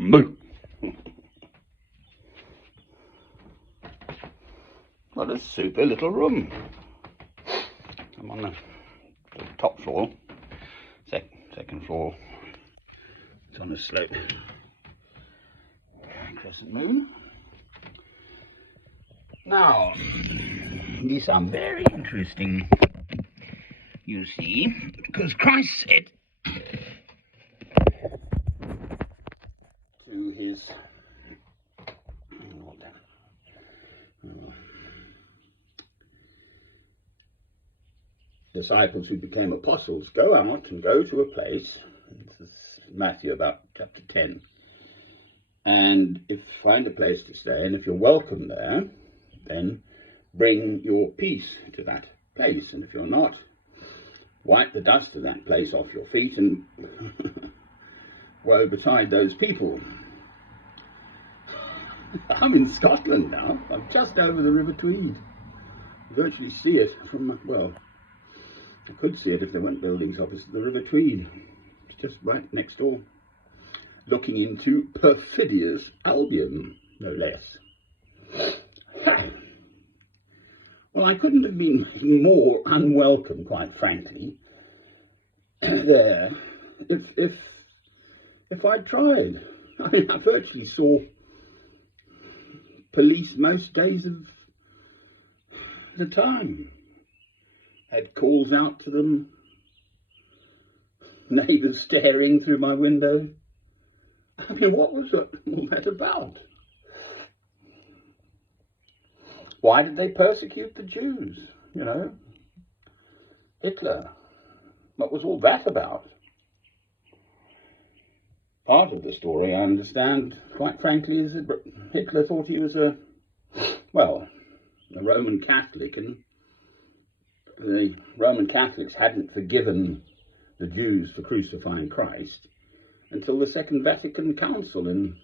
Moo. What a super little room. I'm on the top floor, second floor. It's on a slope. Crescent moon. Now, these are very interesting, you see, because Christ said to his disciples who became apostles, go out and go to a place, this is Matthew about chapter 10, and find a place to stay, and if you're welcome there, then bring your peace to that place, and if you're not, wipe the dust of that place off your feet and woe betide those people. I'm in Scotland now. I'm just over the River Tweed. You virtually see it from, well, I could see it if there weren't buildings opposite the River Tweed. It's just right next door. Looking into perfidious Albion, no less. Well, I couldn't have been more unwelcome, quite frankly, there, if I'd tried. I mean, I virtually saw police most days of the time. Had calls out to them, neighbours staring through my window. I mean, what was all that about? Why did they persecute the Jews? You know, Hitler. What was all that about? Part of the story, I understand, quite frankly, is that Hitler thought he was a Roman Catholic, and the Roman Catholics hadn't forgiven the Jews for crucifying Christ until the Second Vatican Council in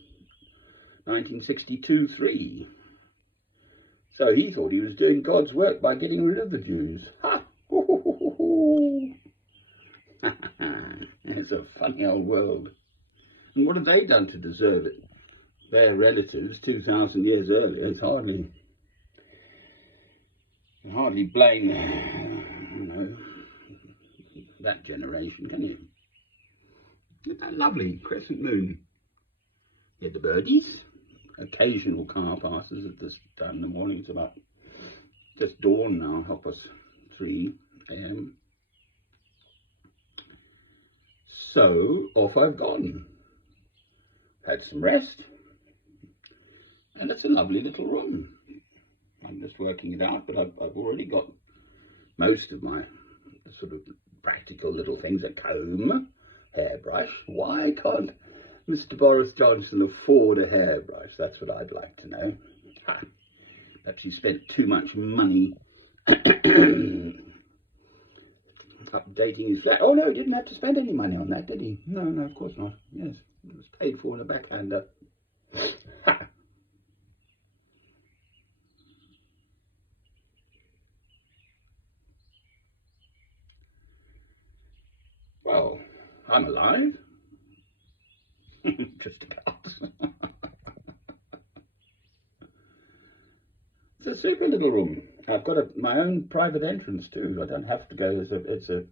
1962-3. So he thought he was doing God's work by getting rid of the Jews. Ha! It's a funny old world. And what have they done to deserve it? Their relatives 2,000 years earlier. It's hardly blame, that generation, can you? Isn't that lovely crescent moon? You had the birdies. Occasional car passes at this time in the morning. It's about just dawn now, 3:30 a.m. So off I've gone. Had some rest, and it's a lovely little room. I'm just working it out, but I've already got most of my sort of practical little things: a comb, hairbrush. Why can't Mr. Boris Johnson afford a hairbrush? That's what I'd like to know. Perhaps he spent too much money updating his flat. Oh no, he didn't have to spend any money on that, did he? No, of course not. Yes, it was paid for in a backhander. Well, I'm alive. Just about. It's a super little room. I've got my own private entrance too. I don't have to go. It's a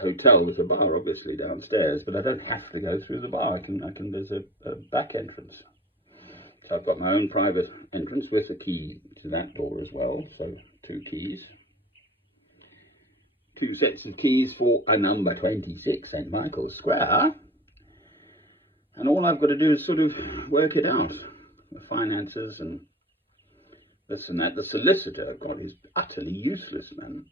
hotel with a bar, obviously, downstairs, but I don't have to go through the bar. I can. There's a back entrance. So I've got my own private entrance with a key to that door as well. So 2 keys. 2 sets of keys for a number 26, St. Michael's Square. And all I've got to do is sort of work it out. The finances and this and that. The solicitor, God, he's utterly useless, man.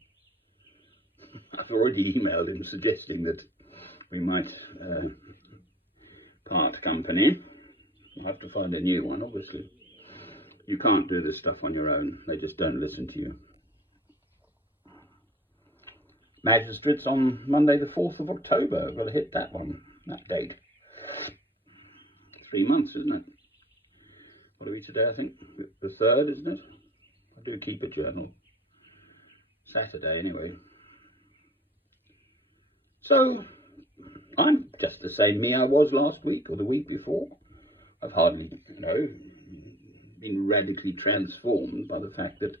I've already emailed him suggesting that we might part company. I'll have to find a new one, obviously. You can't do this stuff on your own. They just don't listen to you. Magistrates on Monday the 4th of October. I've got to hit that one, that date. 3 months, isn't it? What are we today, I think? The 3rd, isn't it? I do keep a journal. Saturday, anyway. So, I'm just the same me I was last week or the week before. I've hardly, been radically transformed by the fact that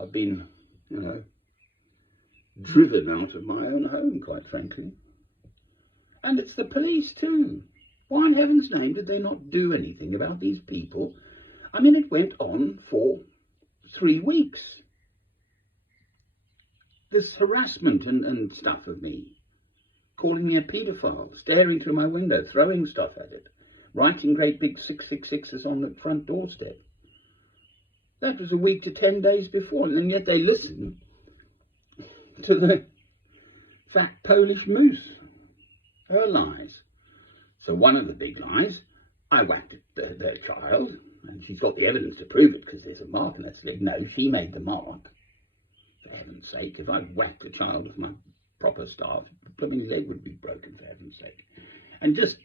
I've been, driven out of my own home, quite frankly. And it's the police too. Why in heaven's name did they not do anything about these people? I mean, it went on for 3 weeks. This harassment and stuff of me, calling me a paedophile, staring through my window, throwing stuff at it, writing great big 666s on the front doorstep. That was a week to 10 days before, and yet they listen to the fat Polish moose, her lies. So one of the big lies, I whacked their child, and she's got the evidence to prove it because there's a mark in her leg. No, she made the mark. For heaven's sake, if I whacked a child with my proper staff, the blooming leg would be broken, for heaven's sake. And just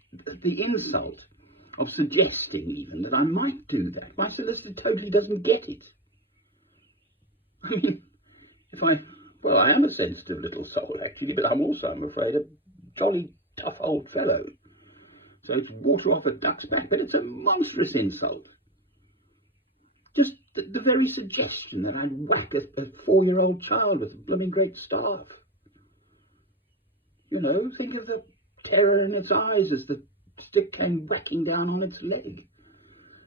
the insult of suggesting even that I might do that. My solicitor totally doesn't get it. I mean, I am a sensitive little soul, actually, but I'm also, I'm afraid, a jolly tough old fellow. So it's water off a duck's back, but it's a monstrous insult. Just the very suggestion that I'd whack a 4-year-old child with a blooming great staff. Think of the terror in its eyes as the stick came whacking down on its leg.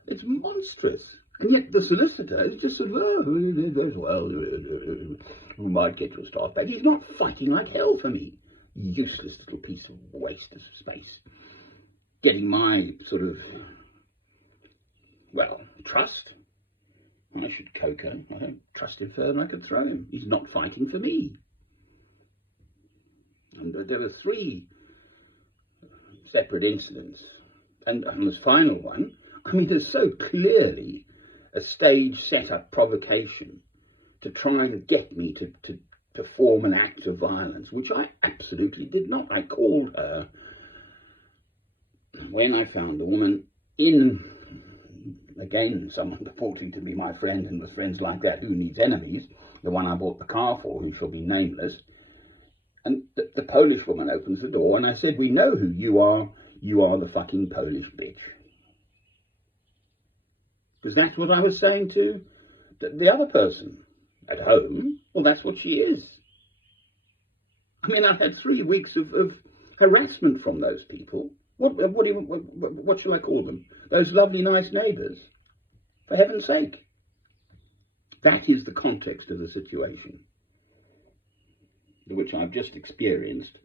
It's monstrous. And yet the solicitor is just sort of, we might get your staff back. He's not fighting like hell for me. Useless little piece of waste of space. Getting my sort of, trust. I should coker. I don't trust him further than I could throw him. He's not fighting for me. And there were 3 separate incidents. And on this final one, there's so clearly a stage set-up provocation to try and get me to form an act of violence, which I absolutely did not. I called her when I found the woman in, again, someone purporting to be my friend and with friends like that, who needs enemies, the one I bought the car for, who shall be nameless. And the Polish woman opens the door, and I said, we know who you are the fucking Polish bitch. Because that's what I was saying to the other person at home. Well, that's what she is. I've had 3 weeks of harassment from those people. What shall I call them? Those lovely, nice neighbours. For heaven's sake. That is the context of the situation, which I've just experienced.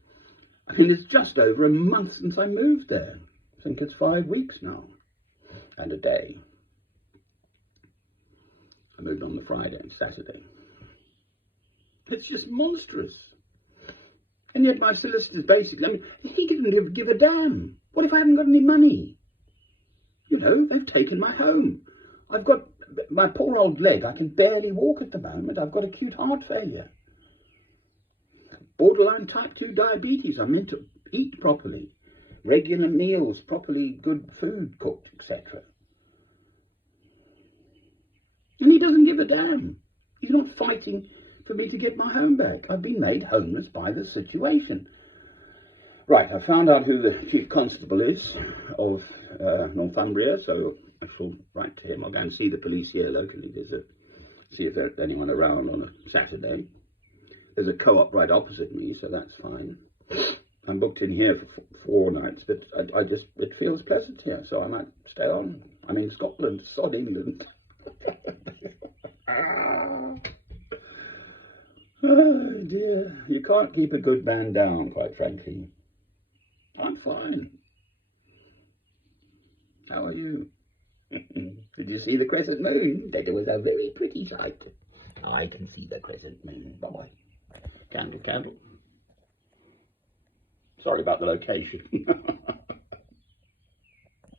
It's just over a month since I moved there. I think it's 5 weeks now, and a day. I moved on the Friday and Saturday. It's just monstrous. And yet my solicitor's basically, he didn't give a damn. What if I haven't got any money? They've taken my home. I've got my poor old leg. I can barely walk at the moment. I've got acute heart failure. Borderline type 2 diabetes. I'm meant to eat properly. Regular meals, properly good food cooked, etc. And he doesn't give a damn. He's not fighting for me to get my home back. I've been made homeless by the situation. Right, I found out who the Chief Constable is of Northumbria, so I shall write to him. I'll go and see the police here locally, see if there's anyone around on a Saturday. There's a co-op right opposite me, so that's fine. I'm booked in here for 4 nights, but it feels pleasant here, so I might stay on. I'm in Scotland, sod England. Oh dear, you can't keep a good man down, quite frankly. I'm fine. How are you? Did you see the crescent moon? That was a very pretty sight. I can see the crescent moon. Bye-bye. Candle, candle. Sorry about the location.